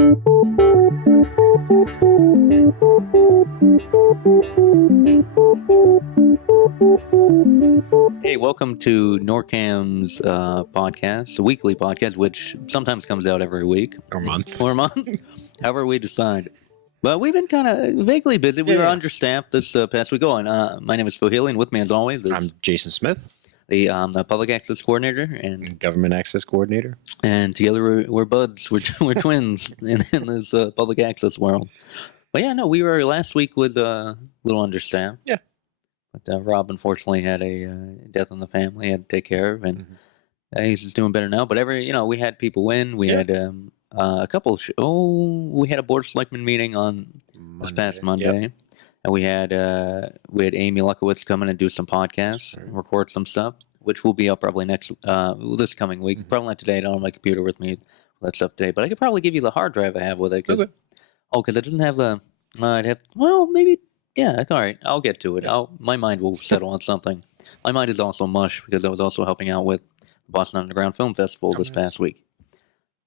Hey, welcome to NorCam's podcast, a weekly podcast, which sometimes comes out every week. Or month. However we decide. But we've been kind of vaguely busy. We were understaffed this past week. My name is Phil.Healy, and with me as always is I'm Jason Smith, the public access coordinator and government access coordinator. And together we're buds. We're twins in this public access world. But yeah, no, last week was a little understaffed. Yeah. But Rob unfortunately had a death in the family he had to take care of, and he's doing better now. But we had people in. We had a couple. We had a board of selectmen meeting on this past Monday, and we had Amy Luckowitz come in and do some podcasts, record some stuff, which will be up probably this coming week. Probably not today. I don't have my computer with me. That stuff today, but I could probably give you the hard drive I have with it. Because it doesn't have the. Maybe. Yeah, it's all right. I'll get to it. My mind will settle on something. My mind is also mush because I was also helping out with the Boston Underground Film Festival this past week.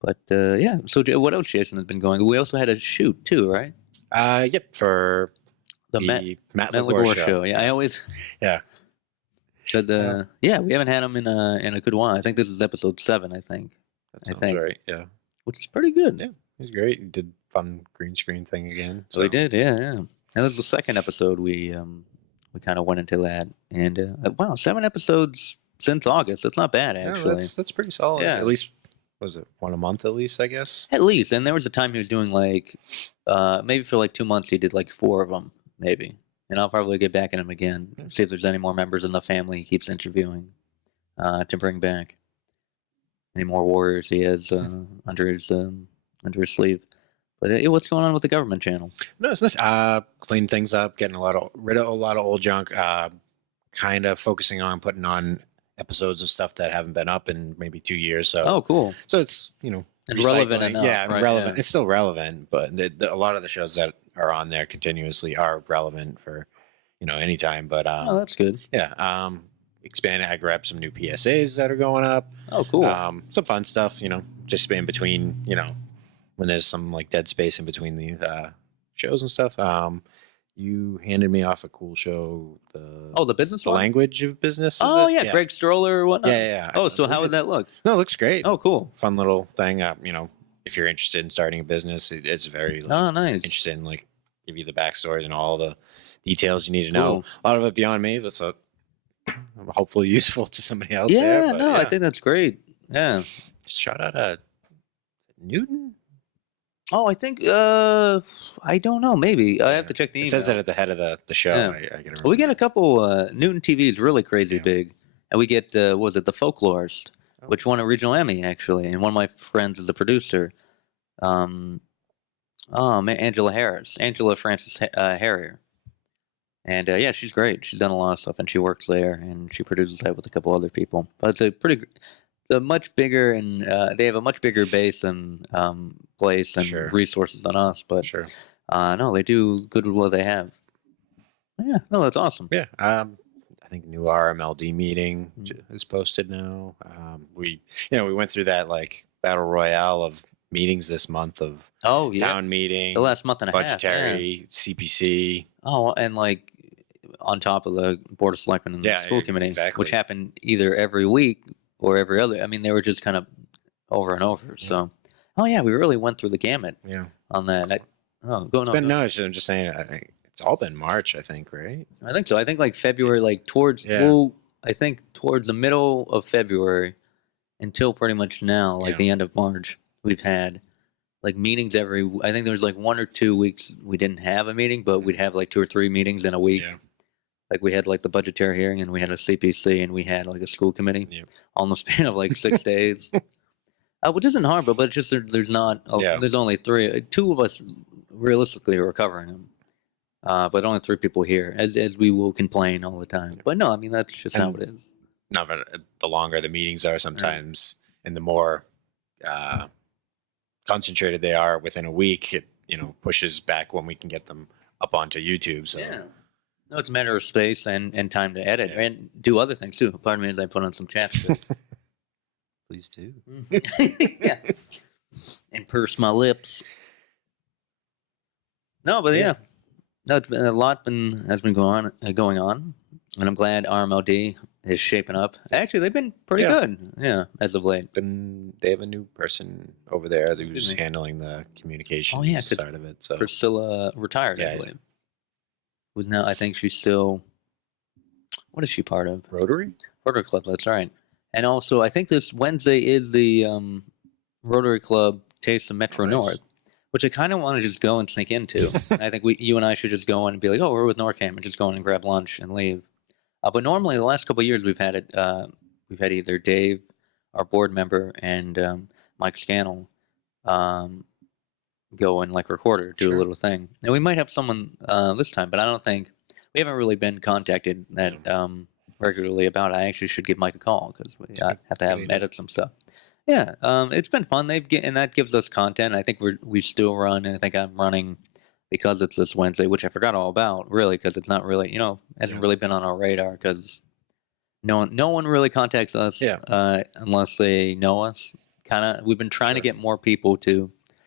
But so what else, Jason, has been going? We also had a shoot too, right? Yep, for the Matt LaGore show. Yeah, I always. Yeah. But we haven't had him in a good while. I think this is episode 7. I think. That sounds right. Yeah. Which is pretty good. Yeah, he's great. He did fun green screen thing again. So he did. Yeah. And this is the second episode we kind of went into that, and 7 episodes since August. That's not bad, actually. No, that's pretty solid. Yeah, at least was it one a month at least, I guess. At least, and there was a time he was doing maybe for 2 months he did 4 of them, maybe. And I'll probably get back at him again, see if there's any more members in the family he keeps interviewing to bring back. Any more warriors he has under his sleeve. But what's going on with the government channel? No, it's nice. Clean things up, getting rid of a lot of old junk. Kind of focusing on putting on episodes of stuff that haven't been up in maybe 2 years. So cool. So it's and relevant enough. Yeah, right? relevant. Yeah. It's still relevant, but a lot of the shows that are on there continuously are relevant for any time. But that's good. Yeah. Expanding. I grabbed some new PSAs that are going up. Oh, cool. Some fun stuff. Just in between. When there's some dead space in between the shows and stuff. You handed me off a cool show. The business the one? Language of Business. Yeah, Greg Stroller or whatnot. Yeah. Oh, so how would that look? No, it looks great. Oh, cool. Fun little thing. If you're interested in starting a business, it's very nice. Interested in give you the backstory and all the details you need to know. A lot of it beyond me, but so hopefully useful to somebody else. Yeah, I think that's great. Yeah. Shout out Newton. Oh, I think I don't know. Maybe I have to check the email. It says that at the head of the show. Yeah. I can remember. We get a couple. Newton TV is really crazy big, and we get the Folklorist, which won a regional Emmy actually, and one of my friends is the producer. Angela Francis Harrier, and she's great. She's done a lot of stuff, and she works there, and she produces that with a couple other people. But it's much bigger, and they have a much bigger base and place and resources than us. But no, they do good with what they have. Yeah, no, that's awesome. Yeah, I think new RMLD meeting is posted now. We went through that battle royale of meetings this month of town meeting, the last month and a half, budgetary, CPC. Oh, and on top of the board of selectmen and the school committee, which happened either every week or every other. I mean, they were just kind of over and over. So, we really went through the gamut on that. I'm just saying, I think it's all been March, I think, right? I think so. I think February, towards, I think towards the middle of February until pretty much now, the end of March, we've had meetings I think there was 1 or 2 weeks we didn't have a meeting, but we'd have 2 or 3 meetings in a week. Yeah. We had the budgetary hearing, and we had a CPC, and we had a school committee, all in the span of 6 days. Which isn't hard, but it's just there's not. There's only 3. 2 of us realistically are covering them, but only 3 people here, as we will complain all the time. But no, I mean that's just how it is. No, but the longer the meetings are, sometimes, and the more concentrated they are within a week, it pushes back when we can get them up onto YouTube. So. Yeah. No, it's a matter of space and time to edit and do other things too. Pardon me as I put on some chapstick. Please do. And purse my lips. No, but yeah. No, it's been, a lot has been going on, and I'm glad RMLD is shaping up. Actually, they've been pretty good, as of late. They have a new person over there who's handling the communications side of it. So Priscilla retired, I believe. Was now, I think she's still. What is she part of? Rotary Club. That's right. And also, I think this Wednesday is the Rotary Club Taste of Metro North, which I kind of want to just go and sneak into. I think you and I should just go in and be like, oh, we're with NorCam, and just go in and grab lunch and leave. But normally, the last couple of years, we've had either Dave, our board member, and Mike Scannell go and record or do a little thing. And we might have someone this time, but I don't think we haven't really been contacted that regularly about it. I actually should give Mike a call because we have to have him edit some stuff. Yeah, it's been fun. And that gives us content. I think we still run, and I think I'm running because it's this Wednesday, which I forgot all about, really, because it's not really, hasn't really been on our radar because no one really contacts us unless they know us. We've been trying to get more people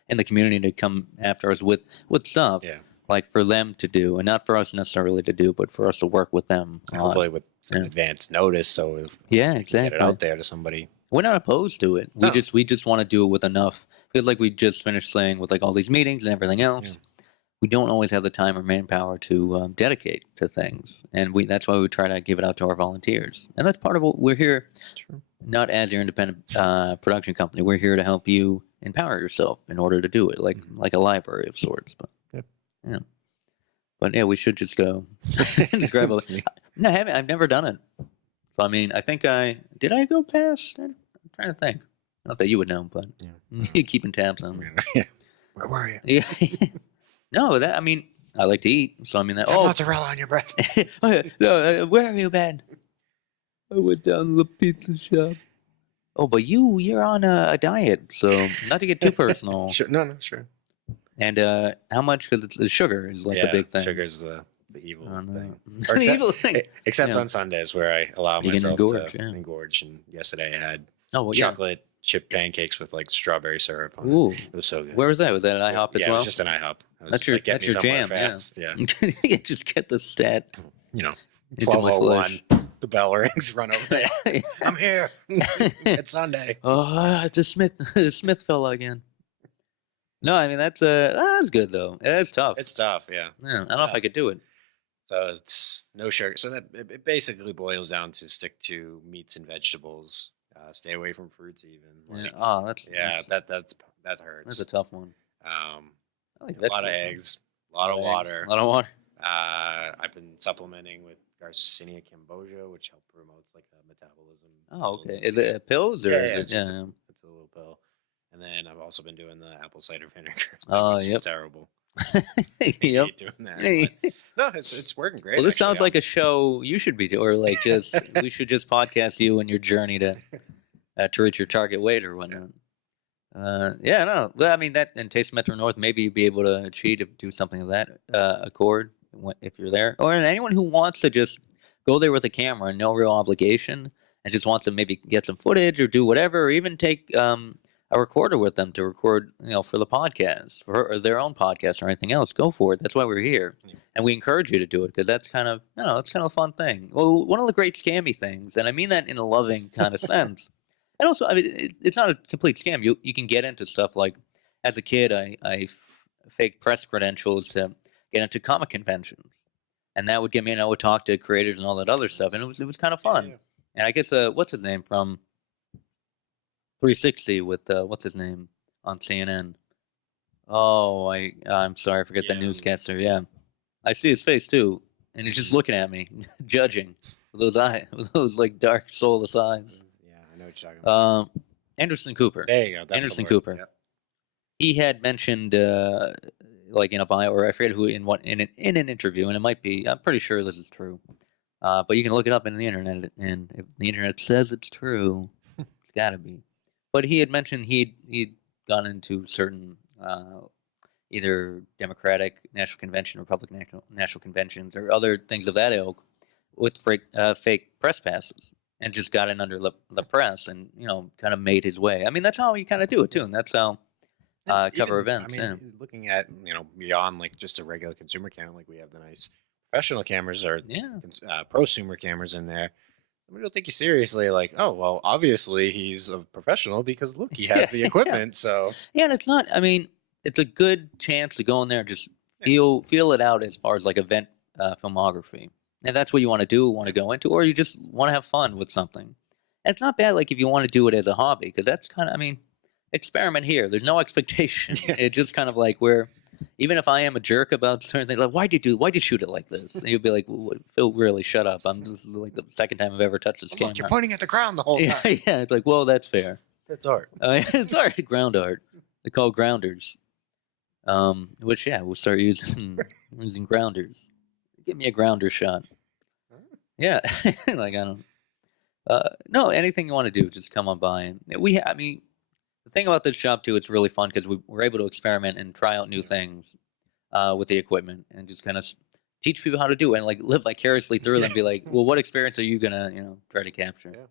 in the community to come after us with stuff. Yeah. Like for them to do, and not for us necessarily to do, but for us to work with them. Hopefully with some advance notice, so if exactly. Get it out there to somebody. We're not opposed to it. We just want to do it with enough, because we just finished saying with all these meetings and everything else, we don't always have the time or manpower to dedicate to things, and that's why we try to give it out to our volunteers, and that's part of what we're here. True. Not as your independent production company. We're here to help you empower yourself in order to do it, like a library of sorts, but. Yeah, but we should just go and just grab a. No, I've never done it. So I mean, I think did. I go past? I'm trying to think. Not that you would know, but you're keeping tabs on me. Yeah. Where were you? Yeah. No, I like to eat, so I mean that. Mozzarella on your breath. No, where have you been? I went down to the pizza shop. Oh, but you're on a diet, so not to get too personal. Sure. No, sure. And how much? Because the sugar is the big thing. Sugar's the evil thing. The evil thing. Except on Sundays where I allow myself to engorge. And yesterday I had chocolate chip pancakes with strawberry syrup on it. It was so good. Where was that? Was that at IHOP as well? Yeah, it was just an IHOP. That's your jam. Fast. Yeah. You just get the stat. 12:01. The bell rings. Run over there. I'm here. It's Sunday. Oh, it's the Smith fella again. No, I mean that's good though. It's tough. It's tough, yeah. I don't know if I could do it. So it's no sugar. So that it basically boils down to stick to meats and vegetables. Stay away from fruits, even. That hurts. That's a tough one. A lot of eggs, a lot of water. I've been supplementing with Garcinia cambogia, which helps promote a metabolism. Oh, okay. Is it pills or is it? It's a little pill. And then I've also been doing the apple cider vinegar. Which is terrible. Yep. Doing that. No, it's working great. Well, this sounds like a show you should be doing, or we should just podcast you and your journey to reach your target weight or whatnot. No. Well, I mean that and Taste Metro North, maybe you'd be able to do something of that accord if you're there, or anyone who wants to just go there with a camera and no real obligation, and just wants to maybe get some footage or do whatever, or even take a recorder with them to record, for the podcast or their own podcast or anything else. Go for it. That's why we're here, and we encourage you to do it because that's kind of, it's kind of a fun thing. Well, one of the great scammy things, and I mean that in a loving kind of sense. And also, I mean, it's not a complete scam. You can get into stuff like, as a kid, I faked press credentials to get into comic conventions, and that would get me, and I would talk to creators and all that other stuff, and it was kind of fun. Yeah. And I guess what's his name from 360 with what's his name on CNN? Oh, I'm sorry, I forget the newscaster. Yeah, I see his face too, and he's just looking at me, judging with those dark soulless eyes. Yeah, I know what you're talking about. Anderson Cooper. There you go. That's Anderson Cooper. Yep. He had mentioned in a bio, or I forget who in an interview, and it might be. I'm pretty sure this is true, but you can look it up in the internet, and if the internet says it's true, it's got to be. But he had mentioned he'd gone into certain either Democratic National Convention, Republican National Conventions, or other things of that ilk with fake press passes, and just got in under the press and kind of made his way. I mean, that's how you kind of do it too, and that's how cover events. Looking at beyond like just a regular consumer camera, like we have the nice professional cameras or prosumer cameras in there. Somebody will take you seriously, like, oh well, obviously he's a professional because look, he has the equipment. So and it's not. I mean, it's a good chance to go in there and just feel it out as far as like event filmography. If that's what you want to go into, or you just want to have fun with something. And it's not bad, like if you want to do it as a hobby, because that's kind of, experiment here. There's no expectation. It's just kind of like even if I am a jerk about certain things, like why'd you shoot it like this? And you'll be like, well, Phil, really, shut up. This is like the second time I've ever touched this camera. Look, you're pointing at the ground the whole time. Yeah, it's like, well, that's fair. It's art. It's art, ground art. They call grounders. Which we'll start using grounders. Give me a grounder shot. Yeah, like I don't. No, anything you want to do, just come on by. And the thing about this shop too, it's really fun because we're able to experiment and try out new things with the equipment and just kind of teach people how to do it and like live vicariously through them. And be like, well, what experience are you gonna try to capture? Yeah.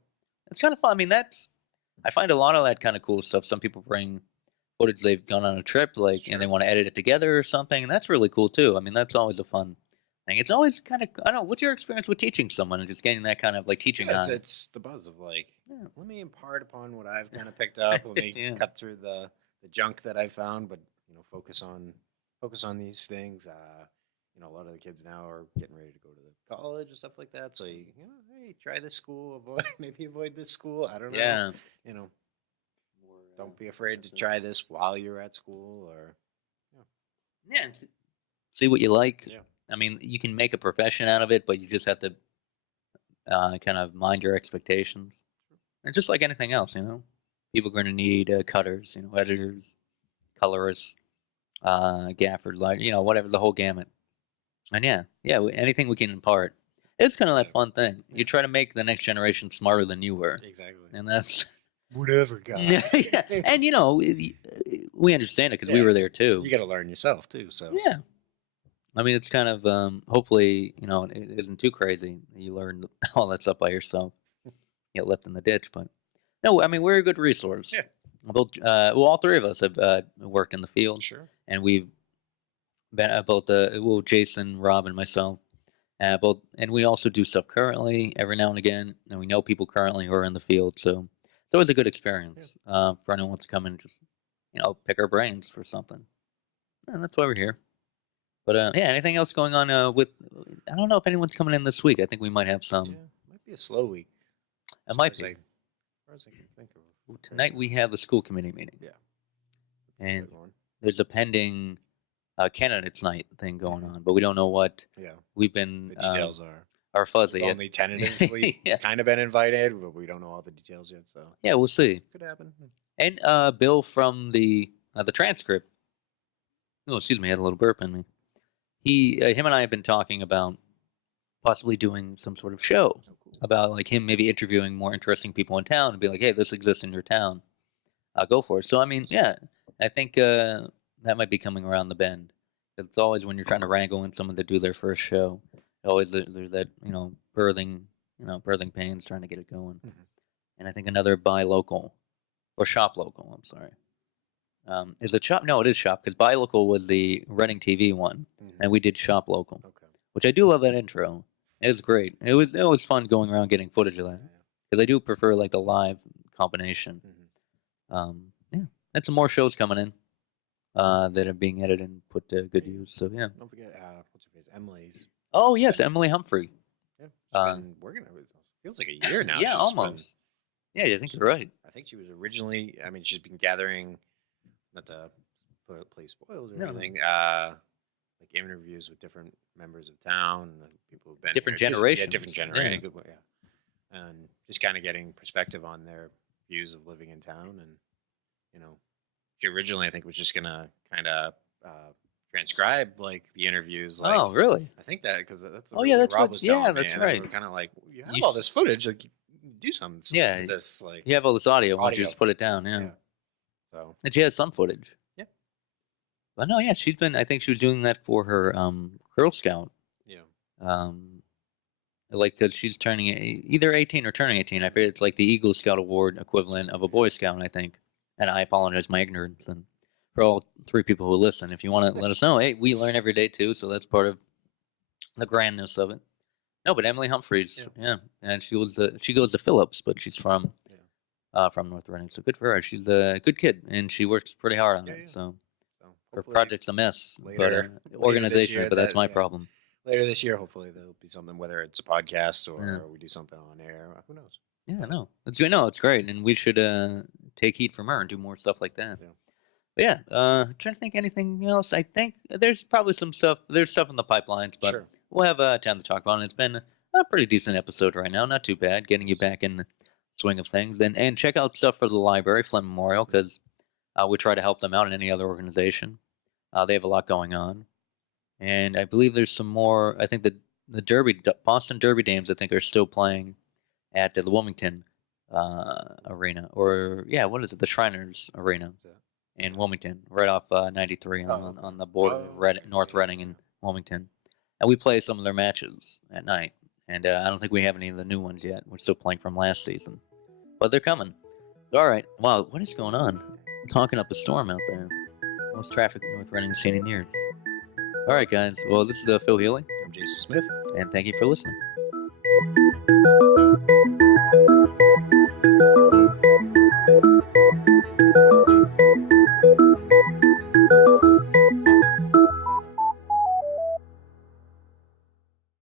It's kind of fun. I find a lot of that kind of cool stuff. Some people bring footage they've gone on a trip, and they want to edit it together or something, and that's really cool too. That's always a fun thing. It's always kind of, I don't know, what's your experience with teaching someone and just getting that kind of like teaching on? It's the buzz of like, let me impart upon what I've kind of picked up. Let me cut through the junk that I found, but focus on these things. A lot of the kids now are getting ready to go to the college and stuff like that. So hey, try this school, avoid this school. I don't know. Yeah. Don't be afraid to try this while you're at school, or see what you like. Yeah. You can make a profession out of it, but you just have to kind of mind your expectations. And just like anything else, people are going to need cutters, editors, colorists, gaffers, whatever, the whole gamut. And anything we can impart. It's kind of that fun thing. You try to make the next generation smarter than you were. Exactly. And that's... Whatever, guy. Yeah. And, we understand it because we were there too. You got to learn yourself too, so... Yeah. It's kind of, hopefully, it isn't too crazy. You learn all that stuff by yourself. Get left in the ditch, but no, we're a good resource. Yeah. Both, all three of us have worked in the field. Sure. And we've been both, Jason, Rob, and myself, and we also do stuff currently every now and again, and we know people currently who are in the field, so it's always a good experience for anyone who wants to come and just, pick our brains for something. And that's why we're here. But anything else going on with? I don't know if anyone's coming in this week. I think we might have some. Yeah, might be a slow week. It might be. As far as I can think of. Tonight we have the school committee meeting. Yeah. And there's a pending candidates night thing going on, but we don't know what. Yeah. We've been. The details are fuzzy. We've only tentatively kind of been invited, but we don't know all the details yet. So. Yeah, we'll see. Could happen. And Bill from the transcript. Oh, excuse me, I had a little burp in me. Him and I have been talking about possibly doing some sort of show about like him maybe interviewing more interesting people in town and be like, hey, this exists in your town. Go for it. So, I think that might be coming around the bend. It's always when you're trying to wrangle in someone to do their first show, always there's that, birthing pains trying to get it going. Mm-hmm. And I think another buy local or shop local, I'm sorry. Is it shop? No, it is shop because Buy Local was the Running TV one, and we did Shop Local, which I do love that intro. It was great. It was fun going around getting footage of that because I do prefer like the live combination. Mm-hmm. And some more shows coming in that are being edited and put to good use. So yeah. Don't forget what's her face, Emily's. Oh yes, Emily Humphrey. Yeah, working. It feels like a year now. Yeah, almost. Yeah, I think you're right. I think she was originally. She's been gathering. Not to play spoils or anything, like interviews with different members of town, people who've been different generations. Different generations, and just kind of getting perspective on their views of living in town. And she originally I think was just gonna kind of transcribe like the interviews. Like, oh, really? I think that because that's that's Rob was telling me. That's right. We're kind of like you have all this footage, like do something. Yeah, with this like you have all this audio. Why don't you just put it down? Yeah. So. And she has some footage. Yeah. But no, she's been. I think she was doing that for her Girl Scout. Yeah. Like because she's turning either 18 or turning 18. I forget. It's like the Eagle Scout Award equivalent of a Boy Scout, I think. And I apologize my ignorance and for all 3 people who listen. If you want to let us know, hey, we learn every day too, so that's part of the grandness of it. No, but Emily Humphreys, yeah, and she goes to Phillips, but she's from North Reading, so good for her. She's a good kid, and she works pretty hard on it. So her project's a mess, organization, but that's my problem. Later this year, hopefully there'll be something, whether it's a podcast or we do something on air. Who knows? Yeah, no, it's great, and we should take heat from her and do more stuff like that. Yeah. But yeah, trying to think anything else. I think there's probably some stuff. There's stuff in the pipelines, but we'll have time to talk about it. It's been a pretty decent episode right now. Not too bad. Getting you back in the swing of things. And check out stuff for the library, Flint Memorial, because we try to help them out in any other organization. They have a lot going on. And I believe there's some more. I think the Boston Derby Dames, I think, are still playing at the Wilmington Arena. Or, what is it? The Shriners Arena. In Wilmington, right off 93 on the border of North Reading and Wilmington. And we play some of their matches at night. And I don't think we have any of the new ones yet. We're still playing from last season. But they're coming. All right. Wow, what is going on? I'm talking up a storm out there. Most traffic in North Reading seen in years. All right, guys. Well, this is Phil Healy. I'm Jason Smith. And thank you for listening.